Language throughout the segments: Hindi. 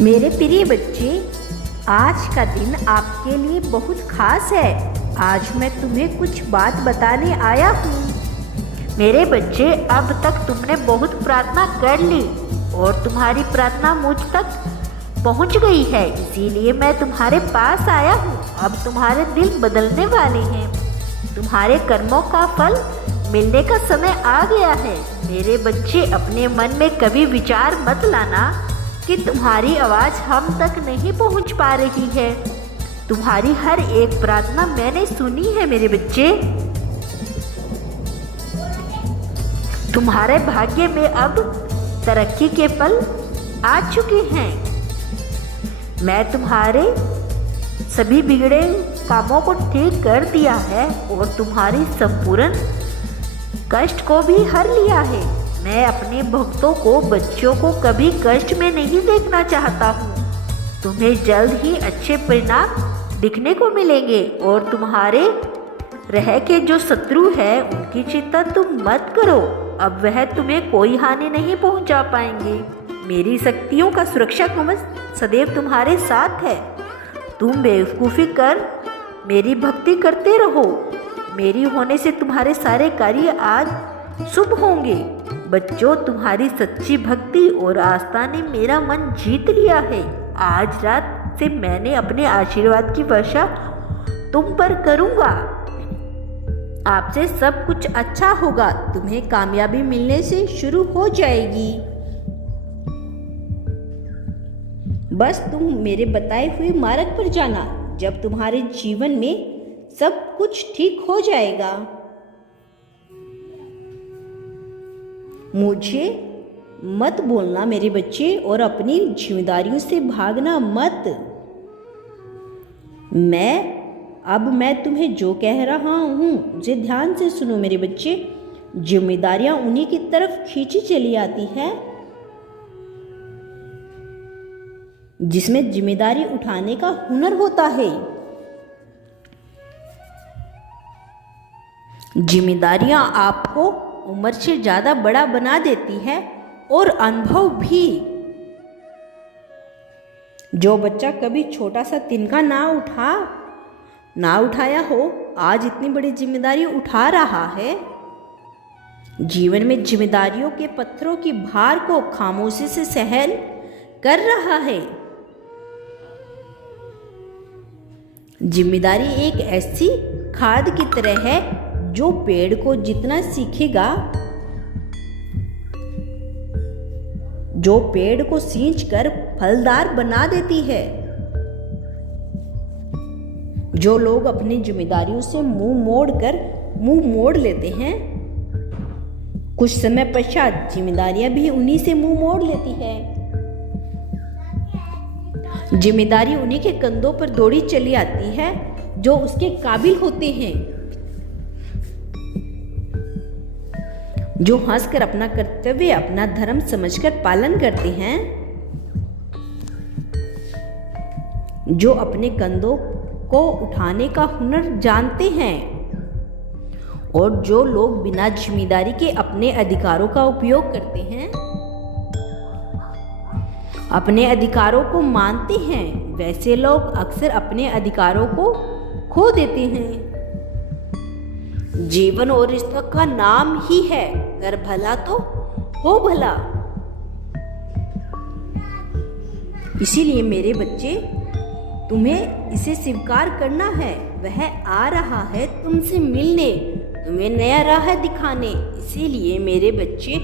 मेरे प्रिय बच्चे, आज का दिन आपके लिए बहुत खास है। आज मैं तुम्हें कुछ बात बताने आया हूँ। मेरे बच्चे, अब तक तुमने बहुत प्रार्थना कर ली और तुम्हारी प्रार्थना मुझ तक पहुँच गई है, इसीलिए मैं तुम्हारे पास आया हूँ। अब तुम्हारे दिल बदलने वाले हैं। तुम्हारे कर्मों का फल मिलने का समय आ गया है। मेरे बच्चे, अपने मन में कभी विचार मत लाना कि तुम्हारी आवाज़ हम तक नहीं पहुंच पा रही है। तुम्हारी हर एक प्रार्थना मैंने सुनी है मेरे बच्चे। तुम्हारे भाग्य में अब तरक्की के पल आ चुके हैं। मैं तुम्हारे सभी बिगड़े कामों को ठीक कर दिया है और तुम्हारी संपूर्ण कष्ट को भी हर लिया है। मैं अपने भक्तों को, बच्चों को कभी कष्ट में नहीं देखना चाहता हूँ। तुम्हें जल्द ही अच्छे परिणाम दिखने को मिलेंगे और तुम्हारे रह के जो शत्रु है उनकी चिंता तुम मत करो। अब वह तुम्हें कोई हानि नहीं पहुँचा पाएंगे। मेरी शक्तियों का सुरक्षा कवच सदैव तुम्हारे साथ है। तुम बेवकूफ़ी कर मेरी भक्ति करते रहो। मेरी होने से तुम्हारे सारे कार्य आज शुभ होंगे। बच्चों, तुम्हारी सच्ची भक्ति और आस्था ने मेरा मन जीत लिया है। आज रात से मैंने अपने आशीर्वाद की वर्षा तुम पर करूँगा। आपसे सब कुछ अच्छा होगा। तुम्हें कामयाबी मिलने से शुरू हो जाएगी। बस तुम मेरे बताए हुए मार्ग पर जाना। जब तुम्हारे जीवन में सब कुछ ठीक हो जाएगा। मुझे मत बोलना मेरे बच्चे और अपनी जिम्मेदारियों से भागना मत। मैं तुम्हें जो कह रहा हूँ उसे ध्यान से सुनो मेरे बच्चे। जिम्मेदारियां उन्हीं की तरफ खींची चली आती है जिसमें जिम्मेदारी उठाने का हुनर होता है। जिम्मेदारियां आपको उम्र से ज़्यादा बड़ा बना देती है और अनुभव भी। जो बच्चा कभी छोटा सा तिनका ना उठाया हो, आज इतनी बड़ी जिम्मेदारी उठा रहा है। जीवन में जिम्मेदारियों के पत्थरों की भार को खामोशी से सहन कर रहा है। जिम्मेदारी एक ऐसी खाद की तरह है जो पेड़ को जितना सीखेगा, जो पेड़ को सींचकर फलदार बना देती है। जो लोग अपनी जिम्मेदारियों से मुंह मोड़ लेते हैं, कुछ समय पश्चात जिम्मेदारियां भी उन्हीं से मुंह मोड़ लेती है। जिम्मेदारी उन्हीं के कंधों पर दौड़ी चली आती है जो उसके काबिल होते हैं, जो हंसकर अपना कर्तव्य, अपना धर्म समझकर पालन करते हैं, जो अपने कंधों को उठाने का हुनर जानते हैं और जो लोग बिना जिम्मेदारी के अपने अधिकारों का उपयोग करते हैं, अपने अधिकारों को मानते हैं, वैसे लोग अक्सर अपने अधिकारों को खो देते हैं। जीवन और रिश्तों का नाम ही है कर भला तो हो भला। इसीलिए मेरे बच्चे, तुम्हें इसे स्वीकार करना है। वह आ रहा है तुमसे मिलने, तुम्हें नया राह दिखाने। इसीलिए मेरे बच्चे,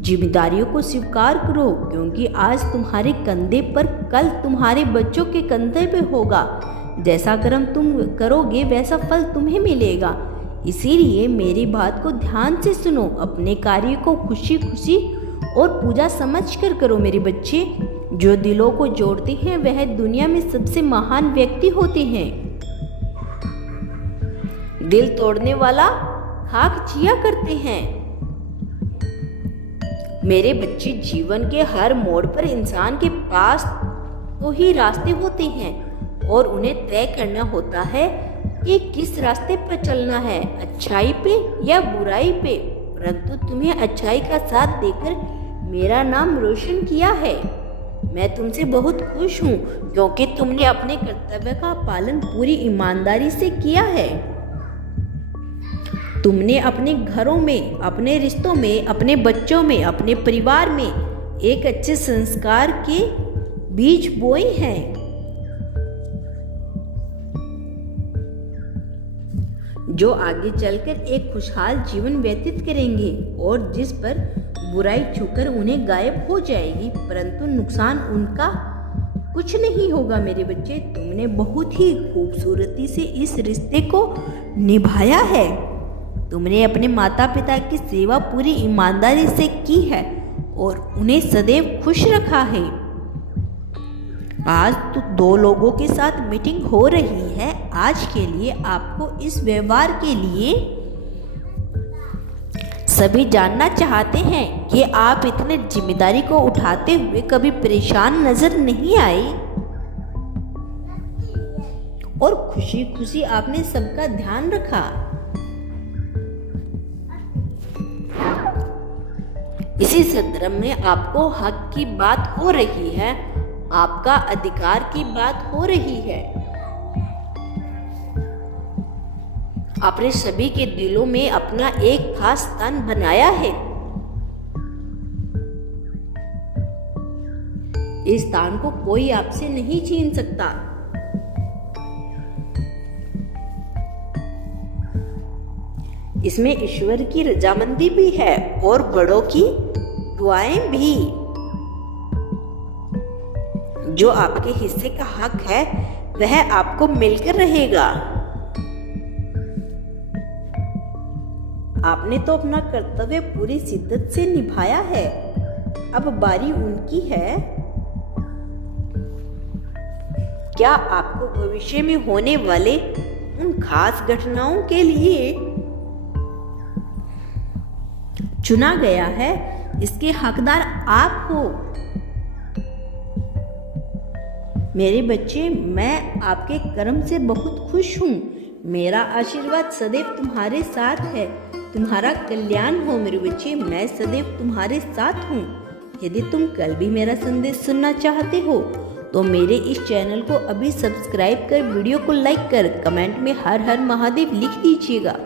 जिम्मेदारियों को स्वीकार करो, क्योंकि आज तुम्हारे कंधे पर कल तुम्हारे बच्चों के कंधे पे होगा। जैसा कर्म तुम करोगे वैसा फल तुम्हें मिलेगा। इसीलिए मेरी बात को ध्यान से सुनो। अपने कार्य को खुशी खुशी और पूजा समझकर करो मेरे बच्चे। जो दिलों को जोड़ते हैं वह दुनिया में सबसे महान व्यक्ति होते हैं। दिल तोड़ने वाला खाक जिया करते हैं। मेरे बच्चे, जीवन के हर मोड़ पर इंसान के पास तो ही रास्ते होते हैं और उन्हें तय करना होता है कि किस रास्ते पर चलना है, अच्छाई पे या बुराई पे। परंतु तुम्हें अच्छाई का साथ देकर मेरा नाम रोशन किया है। मैं तुमसे बहुत खुश हूँ क्योंकि तुमने अपने कर्तव्य का पालन पूरी ईमानदारी से किया है। तुमने अपने घरों में, अपने रिश्तों में, अपने बच्चों में, अपने परिवार में एक अच्छे संस्कार के बीज बोए हैं जो आगे चलकर एक खुशहाल जीवन व्यतीत करेंगे और जिस पर बुराई छूकर उन्हें गायब हो जाएगी, परंतु नुकसान उनका कुछ नहीं होगा। मेरे बच्चे, तुमने बहुत ही खूबसूरती से इस रिश्ते को निभाया है। तुमने अपने माता पिता की सेवा पूरी ईमानदारी से की है और उन्हें सदैव खुश रखा है। आज तो 2 लोगों के साथ मीटिंग हो रही है। आज के लिए आपको इस व्यवहार के लिए सभी जानना चाहते हैं कि आप इतने जिम्मेदारी को उठाते हुए कभी परेशान नजर नहीं आए और खुशी खुशी आपने सबका ध्यान रखा। इसी संदर्भ में आपको हक की बात हो रही है, आपका अधिकार की बात हो रही है। आपने सभी के दिलों में अपना एक खास स्थान बनाया है। इस स्थान को कोई आपसे नहीं छीन सकता। इसमें ईश्वर की रजामंदी भी है और बड़ों की दुआएं भी। जो आपके हिस्से का हक है वह आपको मिलकर रहेगा। आपने तो अपना कर्तव्य पूरी शिद्दत से निभाया है, अब बारी उनकी है। क्या आपको भविष्य में होने वाले उन खास घटनाओं के लिए चुना गया है, इसके हकदार आप हो। मेरे बच्चे, मैं आपके कर्म से बहुत खुश हूँ। मेरा आशीर्वाद सदैव तुम्हारे साथ है। तुम्हारा कल्याण हो मेरे बच्चे, मैं सदैव तुम्हारे साथ हूँ। यदि तुम कल भी मेरा संदेश सुनना चाहते हो तो मेरे इस चैनल को अभी सब्सक्राइब कर वीडियो को लाइक कर कमेंट में हर हर महादेव लिख दीजिएगा।